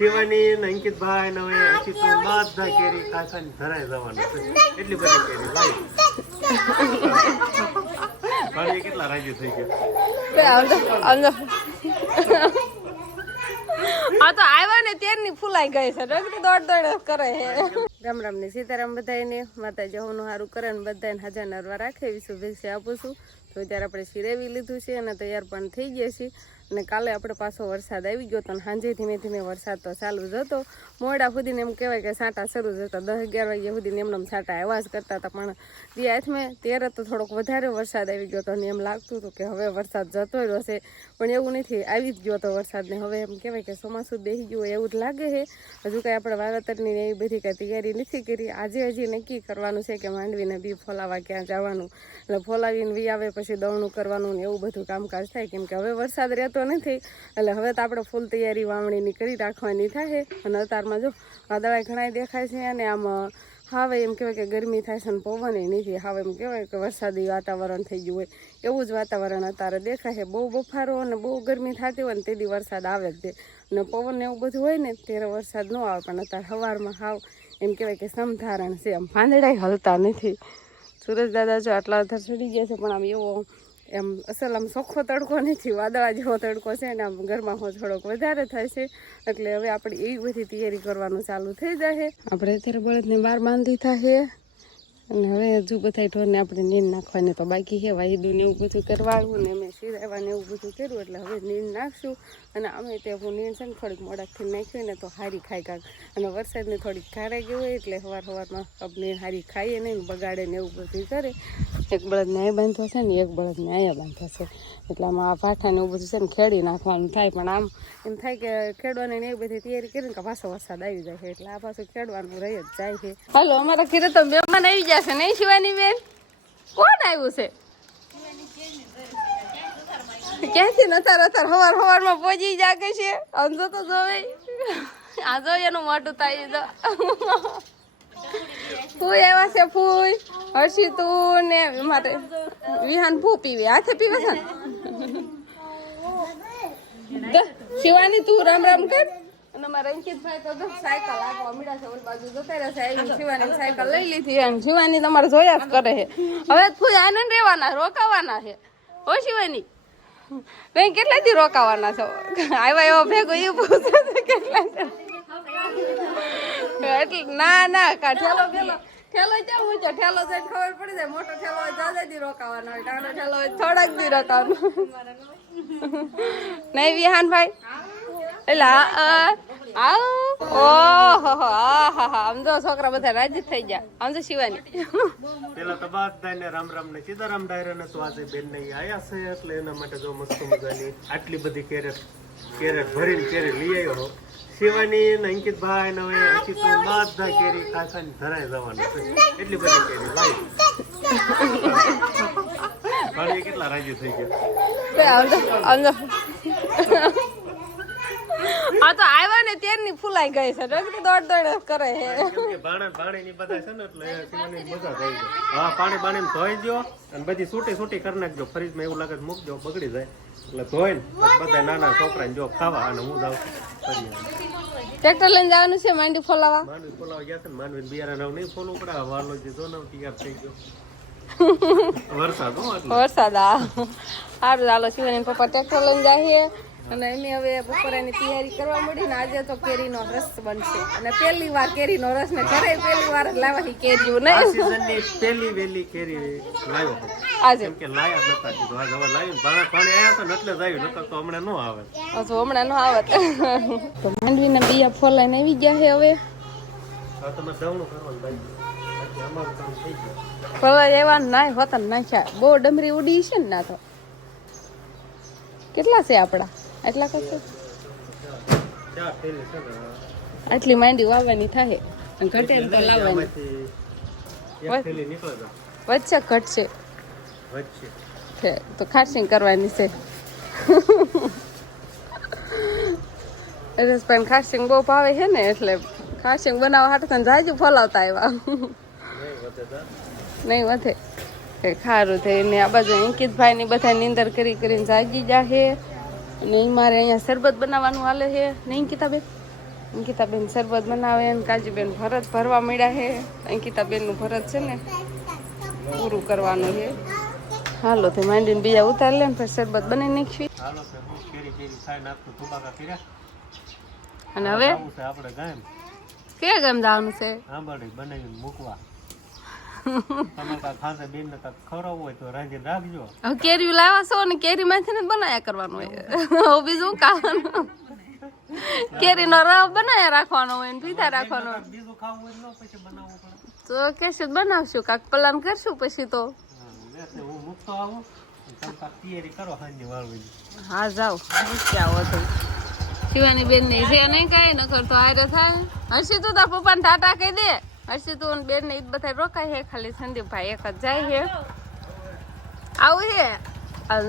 શિવાની ને અંકિતભાઈ ને હવે અંકિતભાઈ બધા કેરી ખાસાની ધરાઈ જવાનું છે. એટલી બધી કેરી લાવી ભાઈ કેટલા રાજી થઈ ગયા. આ તો આવ્યા ને ત્યારની ફૂલાઈ ગઈ છે. દોડ દોડ કરે છે. રામ રામ ને સીતારામ બધાને. માતાજી હોનું સારું કરે ને બધાને હાજર નરવા રાખે એવી શુભેચ્છા આપું છું. તો ત્યારે આપણે શિરેવી લીધું છે અને તૈયાર પણ થઈ ગયા છીએ. અને કાલે આપણે પાછો વરસાદ આવી ગયો તો સાંજે ધીમે ધીમે વરસાદ તો ચાલુ જ હતો. મોડા સુધીને એમ કહેવાય કે સાંટા શરૂ જ હતા. 10-11 વાગ્યા સુધીને એમને સાંટા આવ્યા જ કરતા હતા. પણ હાથમાં ત્યારે તો થોડોક વધારે વરસાદ આવી ગયો હતો અને એમ લાગતું હતું કે હવે વરસાદ જતો રહ્યો છે. પણ એવું નથી, આવી જ ગયો હતો વરસાદને. હવે એમ કહેવાય કે ચોમાસું બેસી ગયું એવું જ લાગે છે. હજુ કાંઈ આપણે વાવેતરની એવી બધી કાંઈ તૈયારી નથી કરી. આજે હજી નક્કી કરવાનું છે કે માંડવીને બી ફોલાવા ક્યાં જવાનું. એટલે ફોલાવીને વી આવે પછી દવણું કરવાનું ને એવું બધું કામકાજ થાય. કેમ કે હવે વરસાદ રહેતો નથી એટલે હવે તો આપણે ફૂલ તૈયારી વાવણીની કરી રાખવાની થાય. અને અત્યારમાં જો વાદળા ઘણા દેખાય છે અને આમ હવે એમ કહેવાય કે ગરમી થાય છે ને પવન નથી. હવે એમ કહેવાય કે વરસાદી વાતાવરણ થઈ ગયું હોય એવું જ વાતાવરણ અત્યારે દેખાય છે. બહુ બફારો અને બહુ ગરમી થતી હોય ને તેથી વરસાદ આવે જ દે. અને પવન એવું બધું હોય ને ત્યારે વરસાદ ન આવે. પણ અત્યારે સવારમાં હાવ એમ કહેવાય કે સમધારણ છે. આમ પાંદડા હલતા નથી. સુરજ દાદા જો આટલા અધર ચડી ગયા છે પણ આમ એવો એમ અસલ આમ ચોખ્ખો તડકો નથી, વાદળા જેવો તડકો છે ને આમ ગરમામાં થોડોક વધારે થાય છે. એટલે હવે આપણે એવી બધી તૈયારી કરવાનું ચાલુ થઈ જાય. આપણે અત્યારે બળદને બહાર બાંધી થાય અને હવે હજુ બધા ઢોરને આપણે નીંદ નાખવાની તો બાકી છે. વાયદું ને એવું બધું કરવાનું ને અમે શિરાવા ને એવું બધું કર્યું એટલે હવે નીંદ નાખશું. અને અમે તે હું નીંદ છે ને થોડીક મોડાકથી નાખ્યું ને તો હારી ખાઈ કાંક. અને વરસાદને થોડીક ખારાઈ ગયું હોય એટલે સવારમાં આપણે હારી ખાઈએ નહીં, બગાડે ને એવું બધું કરે. એક બળદને અહીંયા બાંધો છે ને એક બળદને અહીંયા બાંધો છે. એટલે આમાં આ ભાઠાને એવું બધું છે ને ખેડી નાખવાનું થાય. પણ આમ એમ થાય કે ખેડવાની ને એવી બધી તૈયારી કરીને કે પાછો વરસાદ આવી જાય છે એટલે આ પાછું ખેડવાનું રહી જ જાય છે. હાલો, અમારા ઘરે તો મહેમાન આવી જશે નહીં શિવાની બેન? કોણ આવ્યું છે? ક્યાંથી નતાર સવારમાં પહોંચી જાગે છે. સમજો તો જોવે આ જો એનું મોટું થાય તો ફૂઈ આવ્યા છે. ફૂઈ હર્ષિ તું ને મારે વિહાન ફૂ પીવે હાથે પીવે છે ને. શિવાની તું રામ રામ કર. અને મારા અંકિતભાઈ તો સાયકલ આપવા મીડા છે ઓલી બાજુ જતા રહેશે. આવી શિવાની સાયકલ લઈ લીધી અને શિવાની તમારે જોયા જ કરે છે. હવે ફૂઈ આનંદ રહેવાના રોકાવાના છે. હો શિવાની નહીં કેટલા દી રોકાવાના છો? આવ્યા એવો ભેગો એ પૂછે છે કેટલા એટલે ના ઠેલો ઠેલો ક્યાં ઊંચો ઠેલો જઈને ખબર પડી જાય. મોટો ઠેલો હોય જાજા દી રોકાવાનો હોય, નાનો ઠેલો હોય થોડાક દી રોકાવાનો નહીં વિહાનભાઈ. એટલે ઓહો આમ તો છોકરા બધા રાજી થઈ ગયા. આમ તો શિવાની પેલા તો બધાને રામ રામ ને સીતારામ ડાયરા ને તો આજે બેન ને આયા છે એટલે એના માટે જો મસ્ત મજાની આટલી બધી કેરેટ ભરીને કેરી લઈ આવ્યો. શિવાની ને અંકિતભાઈ ને હવે અંકિતભાઈ બધા કેરી ખાસાની ધરાઈ જવાનું છે. એટલી બધી કેરી લાવી ભાઈ કેટલા રાજી થઈ ગયા. આ તો આવ્યા ને ત્યારની ફૂલાઈ ગઈ છે. દોડ દોડ કરે છે. પાણી ની બધા છે ને એટલે શિવાની મજા થઈ ગઈ. હા, પાણી ધોઈ દો અને બધી છૂટી કરી નાખજો. ફ્રીજમાં એવું લાગે મૂકજો બગડી જાય એટલે ધોઈને બધા નાના છોકરાને જો ખાવા. અને હું જાઉં ટ્રેક્ટર લઈને જવાનું છે માંડવી ફોલાવા. ગયા છે ને માંડવી બિયારા નહીં ફોલવું પડે. વાલો જે જો તૈયાર થઈ ગયો. વરસાદ સારું ચાલો શિવાની પપ્પા ટ્રેક્ટર લઈને જાય અને એની હવે બપોરાની તૈયારી કરવા મળી ને આજે તો કેરીનો રસ બનશે. અને પહેલી વાર કેરીનો રસ ને ઘરે પહેલી વાર લાવવાની કેરી નહીં પહેલી વેલી કેરી લાવ્યો આજે કેમ કે લાયા નતા કીધું આજ હવે લાવી પાણી આયા તો એટલે જ આવ્યું નકર તો હમણાં ન આવે. હમણાં ન આવે તો માંડવીના બિયા ફોલાઈને આવી ગયા છે. હવે તમે દવણું કરવાનું બાકી અમારું કામ થઈ ગયું. ફોલાઈ એવા નાય હોતા નાખ્યા. બહુ ડમરી ઉડી છે ને ના તો કેટલા છે આપડા એટલા કરશે. આટલી માંડી વાવવાની થાય ઘટે તો લાવવાની વચ્ચે ઘટશે તો ખારસિંગ કરવાની છે. રસભાઈ ખારસિંગ બહુ ભાવે છે ને એટલે ખારસિંગ બનાવવા હાટે તને જાજુ ફોલાવતા આવ્યા નહીં વધે કઈ ખારું થઈને. આ બાજુ અંકિતભાઈ ની બધા નીંદર કરીને જાગી જાહે. અને મારે અહીંયા શરબત બનાવવાનું હાલે છે નહીં કિતાબે. અંકિતાબેન શરબત બનાવે અને કાજુબેન ભરત ભરવા મળ્યા છે. અંકિતાબેનનું ભરત છે ને પૂરું કરવાનું છે. હાલો તો માંડીને બીજા ઉતાર લે ને પછી શરબત બનાવી નાખવી. અને હવે કે ગામ જવાનું છે? કેરી લાવવા છો ને કેરી માંથી ને બનાયા કરવાનું હોય. બીજું ખાવાનું કેરી નો રવ બનાયા રાખવાનો હોય ને પીતા રાખવાનો. તો કેશું બનાવશું કાક પ્લાન કરશું પછી તો. હા જાઓ આવો તો શિવાની બેન ને છે નહીં કઈ નકર તો હારે થાય. હર્ષિ તું તાર પપ્પા ને ટાટા કહી દે. હર્ષિ તું બેન ને બધા રોકાય છે ખાલી સંદીપભાઈ એક જ જાય છે. આવું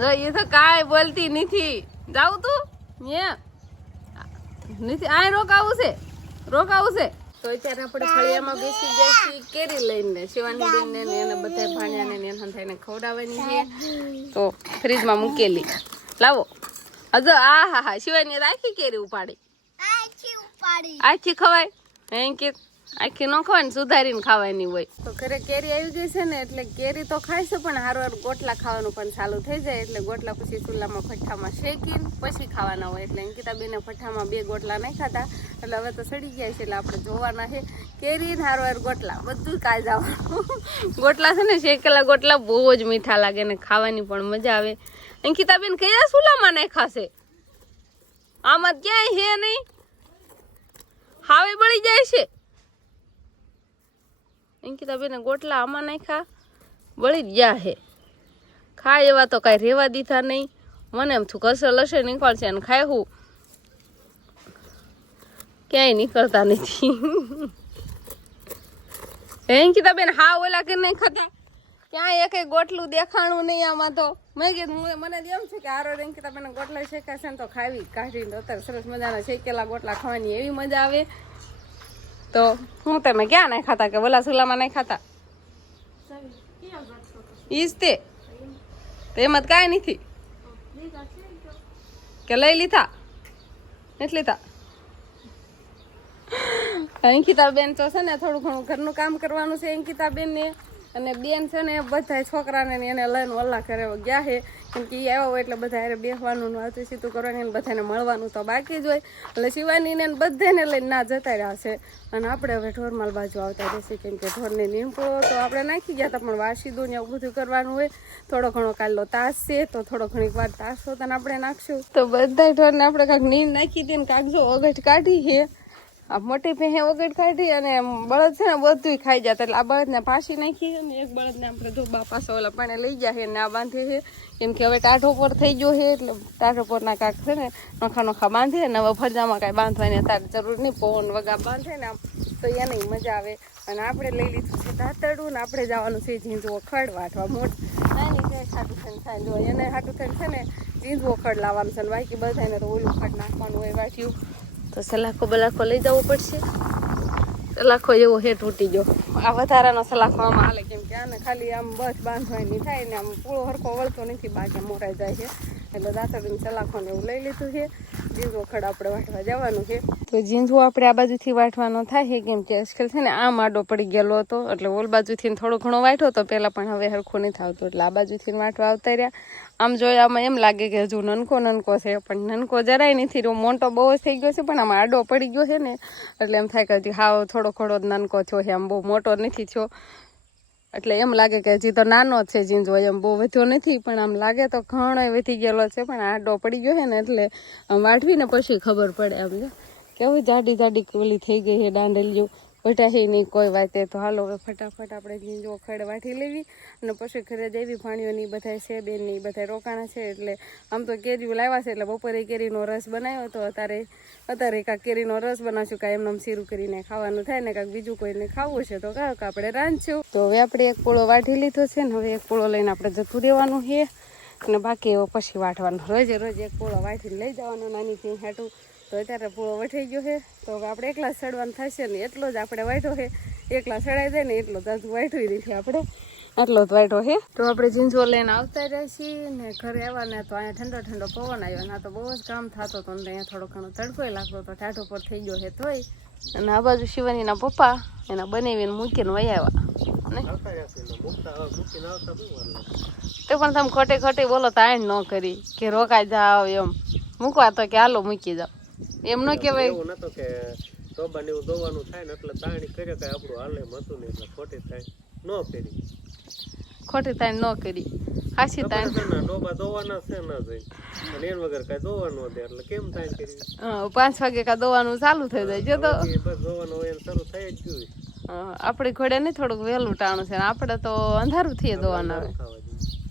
છે એ તો કાંઈ બોલતી નથી. જાવ તું નથી આ રોકાવું છે તો અત્યારે આપણે ફળિયામાં બેસી જઈશું કેરી લઈને શિવાની બેન ને એને બધા ભાણિયાને ને એને થઈને ખવડાવવાની છે તો ફ્રીજમાં મૂકેલી. લાવો હજો હા શિવાની રાખી કેરી ઉપાડી આખી ખવાય એમ કે આખી ન ખવાય ને સુધારીને ખાવાની હોય. તો ઘરે કેરી આવી ગઈ છે ને એટલે કેરી તો ખાઈશું પણ હારો ગોટલા ખાવાનું પણ ચાલુ થઈ જાય એટલે ગોટલા પછી ચૂલામાં ભઠ્ઠામાં શેકીને પછી ખાવાના હોય. એટલે અંકિતાબેને ભઠ્ઠામાં 2 ગોટલા નહીં ખાધા એટલે હવે તો સડી ગયા છે એટલે આપણે જોવાના છે. કેરી ને હારો ગોટલા બધું કાઈ જવાનું. ગોટલા છે ને શેકેલા ગોટલા બહુ જ મીઠા લાગે ને ખાવાની પણ મજા આવે. અંકિતાબેન કયા ચૂલામાં નહીં ખાશે? આમાં ક્યાંય છે નહીં, હાવે બળી જાય છે. અંકિતાબેન ગોટલા આમાં નાખ્યા બળી જ ગયા હે. ખાય એવા તો કાંઈ રેવા દીધા નહીં. મને એમ થયું કસર લસે નીકળશે અને ખાય હું ક્યાંય નીકળતા નથી. અંકિતાબેન હા ઓલા કે નહીં ખાતા ક્યાંય એક ગોટલું દેખાણું નહીં આમાં તો. મેં કીધું મને એમ છે કે હારો અંકિતાબેન ગોટલા શેકાશે ને તો ખાવી કાઢીને અત્યારે સરસ મજાના શેકેલા ગોટલા ખાવાની એવી મજા આવે. તો હું તમે ક્યાં નહીં ખાતા કે ઓલા ચૂલામાં નહીં ખાતા? ઈજ તે એમાં કાંઈ નથી કે લઈ લીધા નથી લીધા. અંકિતાબેન તો છે ને થોડું ઘણું ઘરનું કામ કરવાનું છે અંકિતાબેન ને. અને બેન છે ને બધા છોકરાને એને લઈને ઓલા ઘરે ગયા છે કેમ કે એ આવ્યા હોય એટલે બધા હારે બેસવાનું વાતું સીતું કરવાનું ને બધાને મળવાનું તો બાકી જ હોય. એટલે શિવાની ને બધાને લઈને ના જતા રહ્યા છે. અને આપણે હવે ઢોરમાલ બાજુ આવતા જશે કેમ કે ઢોરની નીમકો તો આપણે નાખી ગયા હતા પણ વાસીદું ને એવું બધું કરવાનું હોય. થોડો ઘણો કાલનો તાસ છે તો થોડો ઘણી વાર તાસ હોતા ને આપણે નાખશું. તો બધા ઢોરને આપણે કાંઈક નીંદ નાખી દઈએ ને કાંક જો અગઠ કાઢી છે. આ મોટી ભેંસે વગર કાઢી અને બળદ છે ને બધું ખાઈ જતા એટલે આ બળદને પાછી નાખી અને એક બળદને આપણે ધોબા પાછા ઓલા પાણે લઈ જાય ને આ બાંધે છે કેમ કે હવે ટાઢો પર થઈ ગયો છે એટલે ટાઢો પરના કાંક છે ને નોખા બાંધે ને હવે ફરજામાં કાંઈ બાંધવાની અત્યારે જરૂર નહીં. પવન વગા બાંધે ને આમ તો એને મજા આવે. અને આપણે લઈ લીધું છે ધાતરડું ને આપણે જવાનું છે ઝીંઝવો ખડ વાટવા. મોટ નાની છે હાટું થઈને થાય જો એને હાટું થઈને છે ને ઝીંઝવો ખડ લાવવાનું છે ને બાકી બધાને તો ઓલું ખડ નાખવાનું હોય વાટ્યું. તો સલાખો બલાખો લઈ જવો પડશે. સલાખો એવો હે તૂટી ગયો. આ વધારાનો સલાખો આમાં હાલે કેમ કે આને ખાલી આમ બસ બાંધવાની થાય ને આમ પૂળો હરખો વળતો નથી બાકી મોરાઈ જાય છે એટલે દાંતડીને સલાખોને એવું લઈ લીધું છે. ઝીંઝવો ખડ આપણે વાટવા જવાનું છે. તો ઝીંઝવો આપણે આ બાજુથી વાટવાનો થાય છે કેમ કે આજકાલ છે ને આમ આડો પડી ગયેલો હતો એટલે ઓલ બાજુથી થોડો ઘણો વાટ્યો તો પહેલાં પણ હવે હરખું નથી આવતું એટલે આ બાજુથી વાટવા આવતા રહ્યા. આમ જોયામાં એમ લાગે કે હજુ નનકો છે પણ નનકો જરાય નથી રહ્યો. મોટો બહુ જ થઈ ગયો છે પણ આમાં આડો પડી ગયો છે ને એટલે એમ થાય કે હજી હાવ થોડો ઘણો જ નાનકો થયો છે આમ બહુ મોટો નથી થયો. એટલે એમ લાગે કે હજી તો નાનો જ છે ઝીંઝવો એમ બહુ વધ્યો નથી પણ આમ લાગે તો ઘણો વધી ગયેલો છે પણ આડો પડી ગયો છે ને એટલે આમ વાટવીને પછી ખબર પડે આમ કેવું જાડી ઓલી થઈ ગઈ છે દાંડલીઓ વટા છે નહીં કોઈ વાતે. તો હાલો હવે ફટાફટ આપણે ઝીંઝવો ખડ વાટી લેવી અને પછી ઘરે જવી. ભાણીઓની બધા છે બેનની બધા રોકાણા છે એટલે આમ તો કેરીઓ લાવ્યા છે એટલે બપોરે કેરીનો રસ બનાવ્યો તો અત્યારે કાંક કેરીનો રસ બનાવશું કાંઈ એમને સીરું કરીને ખાવાનું થાય ને કાંઈક બીજું કોઈને ખાવું છે તો કાંઈક આપણે રાંધશું. તો હવે આપણે એક પૂળો વાટી લીધો છે ને હવે એક પૂળો લઈને આપણે જતું રહેવાનું છે અને બાકી એવો પછી વાટવાનું. રોજ એક પૂળો વાટીને લઈ જવાનો નાની થી હાટું. તો અત્યારે પૂળો વઠાઈ ગયો છે તો હવે આપણે એકલા સડવાનું થશે ને એટલો જ આપણે વાટ્યો છે. એકલા સડાઈ જાય ને એટલો જ વાટ્યું નથી આપણે. આટલો જ વાઈટો હે. તો આપણે જીન્સો લઈને આવતા રહ્યા છીએ ને ઘરે આવ્યા ને તો અહીંયા ઠંડો ઠંડો પવન આવ્યો ને આ તો બહુ જ કામ થતો હતો ને અહીંયા થોડો ઘણો તડકોય લાગતો તો ટાઢો પર થઈ ગયો હે તોય. અને આ બાજુ શિવાનીના પપ્પા એના બનાવીને મૂકીને વહી આવ્યા ને તો પણ તમે ખોટે ખોટી બોલો તો આણ ન કરી કે રોકાઈ જાવ એમ મૂકવા તો કે હાલો મૂકી જાવ એમ ન કહેવાય. એવું નતો કે ટોબા ને એવું દોવાનું થાય ને એટલે તાણી કરે કઈ આપણું હાલે મતું ને એટલે ખોટી થાય ન કરી ખોટી તાણ ન કરી હાસી તાણ ટોબા દોવાના છે ના જઈ અને એન વગર કઈ દોવાનું હતું એટલે કેમ તાણ કરી 5 વાગે કા દોવાનું ચાલુ થઈ જાય જો તો બસ દોવાનું હોય શરૂ થઈ જ ગયું. આપણી ઘોડે નહીં થોડુંક વહેલું ટાણું છે ને આપણે તો અંધારું થઈ દોવાના આવે.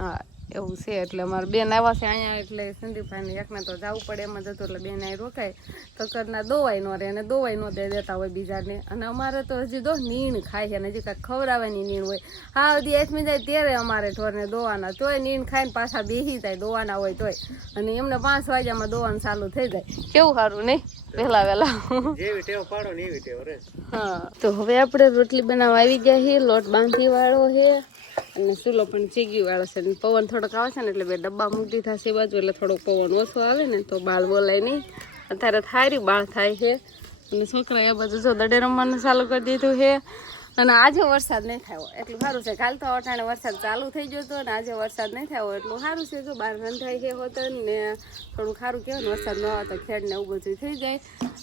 હા એવું છે એટલે અમારે બેન આવ્યા છે અહીંયા એટલે સંદીપભાઈને એકને તો જવું પડે એમ જ હતું એટલે બેન અહીં રોકાય તો કરના દોવાય ન રહે અને દોવાય ન દેતા હોય બીજાને. અને અમારે તો હજી દો નીણ ખાય છે અને હજી કાંઈક ખવડાવવાની નીણ હોય. હા હજી એસમી જાય ત્યારે અમારે ઢોરને દોવાના તોય નીણ ખાઈને પાછા બેસી જાય દોવાના હોય તોય અને એમને 5 વાગ્યામાં દોવાનું ચાલુ થઈ જાય. કેવું સારું નહીં વહેલા વહેલા જેવી ટેવ પાડો ને એવી ટેવ રે. હા તો હવે આપણે રોટલી બનાવવા આવી ગયા છીએ. લોટ બાંધી વાળો છે અને ચૂલો પણ ચીગી વાળો છે. પવન થોડોક આવે છે ને એટલે 2 ડબ્બા મૂકી દીધા છે બાજુ એટલે થોડોક પવન ઓછો આવે ને તો બાળ બોલાય નહીં. અત્યારે થારી બાળ થાય છે અને છોકરા એ બાજુ જો દડે રમવાનું ચાલુ કરી દીધું છે. અને આજે વરસાદ નહીં થયો એટલું સારું છે. કાલ તો અટાણે વરસાદ ચાલુ થઈ ગયો હતો અને આજે વરસાદ નહીં થયો એટલું સારું છે. જો બહાર રંધાઈ છે હોત ને થોડું સારું કહેવાય ને વરસાદ ન આવે તો ખેડ ને એવું બધું થઈ જાય.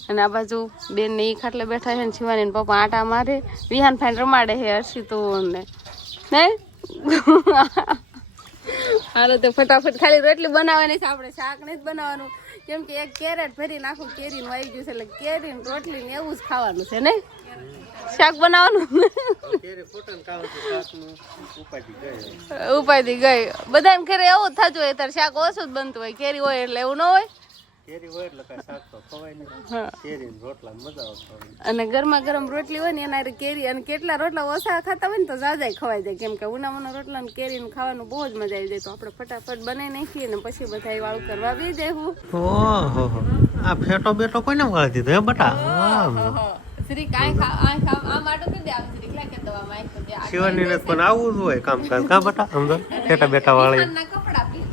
અને આ બાજુ બેન ને એ ખાટલે બેઠા છે ને શિવાની ને પપ્પા આટા મારે વિહાન ફાઈન રમાડે છે હર્ષિતું ને નહીં. હાલો તો ફટાફટ ખાલી રોટલી બનાવવાની છે. આપણે શાક નહીં જ બનાવવાનું કેમ કે એક કેરેટ ભરી નાખું કેરીનું આવી ગયું છે એટલે કેરી રોટલી ને એવું જ ખાવાનું છે નહીં શાક બનાવવાનું. ઉપાધી ગઈ બધાને ઘરે એવું જ થતું હોય ત્યારે શાક ઓછું જ બનતું હોય. કેરી હોય એટલે એવું ન હોય. કેરી હોય એટલે કઈ શાક તો ખવાય નહીં. કેરી રોટલા મજા આવશે. અને ગરમા ગરમ રોટલી હોય ને એના કેરી અને કેટલા રોટલા ઓછા ખાતા હોય ને તો જાજાય ખવાઈ જાય કેમ કે ઉનાળાના રોટલા ને કેરીનું ખાવાનું બહુ જ મજા આવી જાય. તો આપણે ફટાફટ બનાવી નાખીએ ને પછી બધા વાળું કરવા બી જાય. ઓહો આ ફેટો બેટો કોઈને વાળી દીધો હે બટા. શ્રી કાઈ આ માટો કરી દે આમ શ્રી લા કે દવા માં કરી દે. શિવાની ને પણ આવું જ હોય કામ કાજ કા બટા સમજો ફેટા બેટા વાળી. ના કપડા પહેરી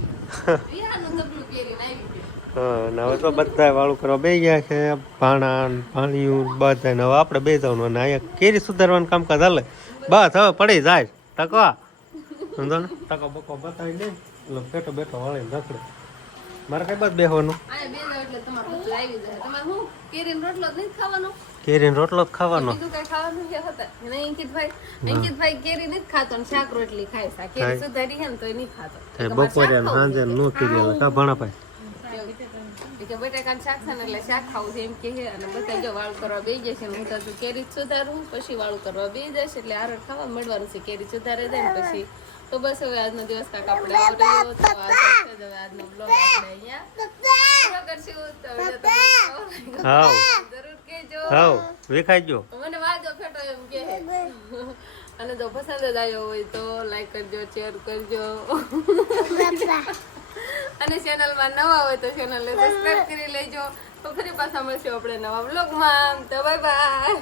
વિહાનું તબલું પહેરીને આવી. હા ને હવે તો બધા વાળું કરવા બે ગયા છે. પાણીયું બધા ને હવે આપણે બે જવાનું અને અહીંયા કેરી સુધારવાનું કામકાજ હાલે. બસ હવે પડી જાય ટકા સમજો ને ટકો બકો બતાવી દે એટલે ફેટો બેટો વાળી રખડે. મારે કઈ બસ બેહવાનું એટલે તમારે બધું આવી જાય. તમારે હું કેરીનો રોટલો જ નહીં ખાવાનો. કેરીનો રોટલો જ ખાવાનો. બીજું કઈ ખાવાનું છે હતા ને અંકિતભાઈ કેરી નથી ખાતો ને શાક રોટલી ખાય છે. કેરી સુધારી છે ને તો નહીં ખાતો. બપોરે સાંજે નો કીધેલા કા ભણા ભાઈ કે બટાકાનું શાક છે ને એટલે શાક ખાવું છે એમ કે છે. અને બધા જો વાળું કરવા બેસી જશે હું તો કેરી સુધારું પછી વાળું કરવા બેસી જશે એટલે આરોટ ખાવા મળવાનું છે. કેરી સુધારે જાય ને પછી તો બસ હવે આજનો દિવસ કાંક આપણે આવ્યો તો હવે આજનો બ્લોગ આપણે અહીંયા પૂરો કરશું. તો જો તમને હાવ જરૂર કહેજો. હાવ વિખાઈજો મને વાજો ફેટો એમ કે અને જો પસંદ જ આવ્યો હોય તો લાઈક કરજો શેર કરજો અને ચેનલમાં નવા હોય તો ચેનલને સબસ્ક્રાઇબ કરી લેજો. તો ફરી પાછા મળશું આપણે નવા બ્લોગમાં. તો બાય બાય.